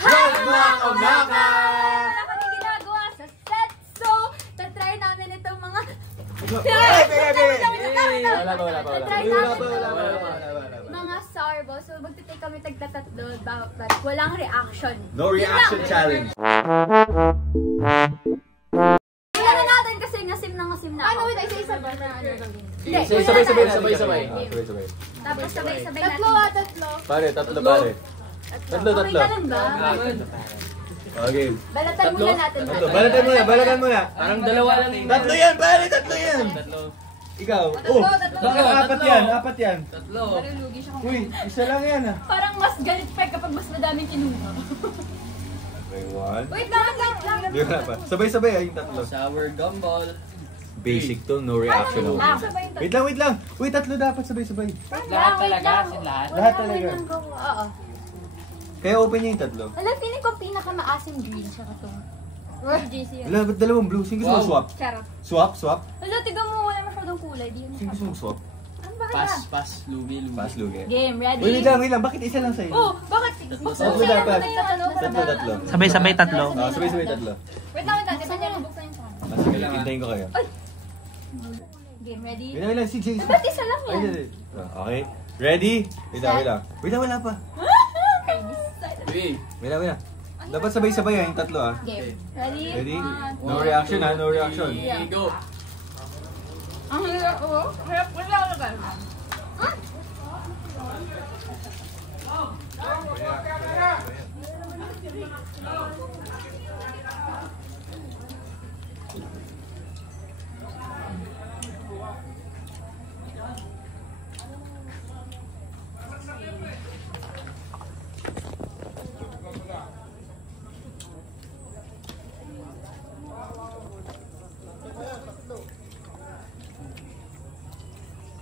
Maka! Wala kami ginagawa sa set. So, tatry namin itong mga... Wala. Tatry namin mga sarbo. So, magtitake kami tagtatatlo. But walang reaction. No reaction challenge. Tingnan natin kasi ngasim na ako. Ano, wait, isa-isa ba na ano gawin? Sabay. Tapos sabay-sabay natin. Tatlo. Pare, tatlo pare. Tatlo. Okay ka lang ba? Okay. Balatan muna natin. Balatan muna. Parang dalawa lang eh. Tatlo yan, pare, tatlo yan. Tatlo. Ikaw. Bakit apat yan. Tatlo. Uy, isa lang yan ah. Parang mas galit pa kapag mas madaming kinuha. Okay, one. Wait lang. Di ba pa? Sabay-sabay yung tatlo. Sour gumball. Basic to, no reaction. Wait lang. Wait, tatlo dapat sabay-sabay. Lahat talaga, lahat. Lahat talaga. Oo. Kaya open niya yung tatlo. Alam, feeling ko pinaka-maasim green siya ka to. Or JC yan. Wala, ba't dalawang blue? Sino gusto mo swap? Charot. Swap? Alam, tiga mo, wala masyadong kulay. Di yun Sino gusto mo swap? Ano ba Pass, lugi. Pass, lugi. Game, ready? Wait lang. Bakit isa lang sa'yo? Oh, bakit? Tatlo dapat. Tatlo. Sabay-sabay tatlo. Sabay-sabay tatlo. Wait lang. Diba niya nabuksan yung sana? Sige, hintayin ko kayo. Game, ready? Wait lang, sige. Ba't isa lang yan? Okay. Ready? Wait lang. Wala pa. Wait lang. Dapat sabay-sabay yung tatlo ah. Game. Ready? Ready? No reaction ah, no reaction. Go. Ang hirap ko. Wala ka.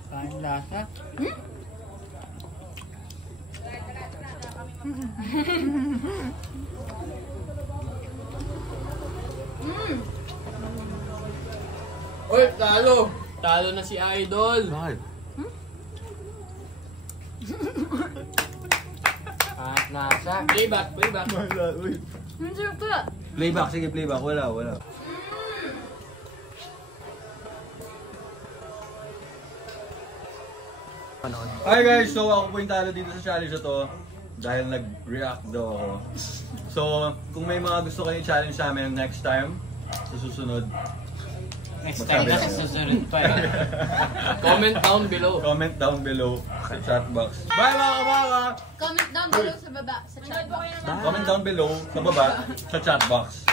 Kain lasa. Uy, talo! Talo na si Idol! Bakit? Kahit nasa. Playback. Ang sarap kaya. Playback, sige playback. Wala. Hi guys, so ako po yung talo dito sa challenge na to dahil nag-react daw ako. So, kung may mga gusto kayo challenge sa amin next time, sa susunod, Next time na sa susunod pa eh. Comment down below sa chat box. Bye mga kabaka! Comment down below sa baba. Sa chat box. Comment down below sa baba sa chat box.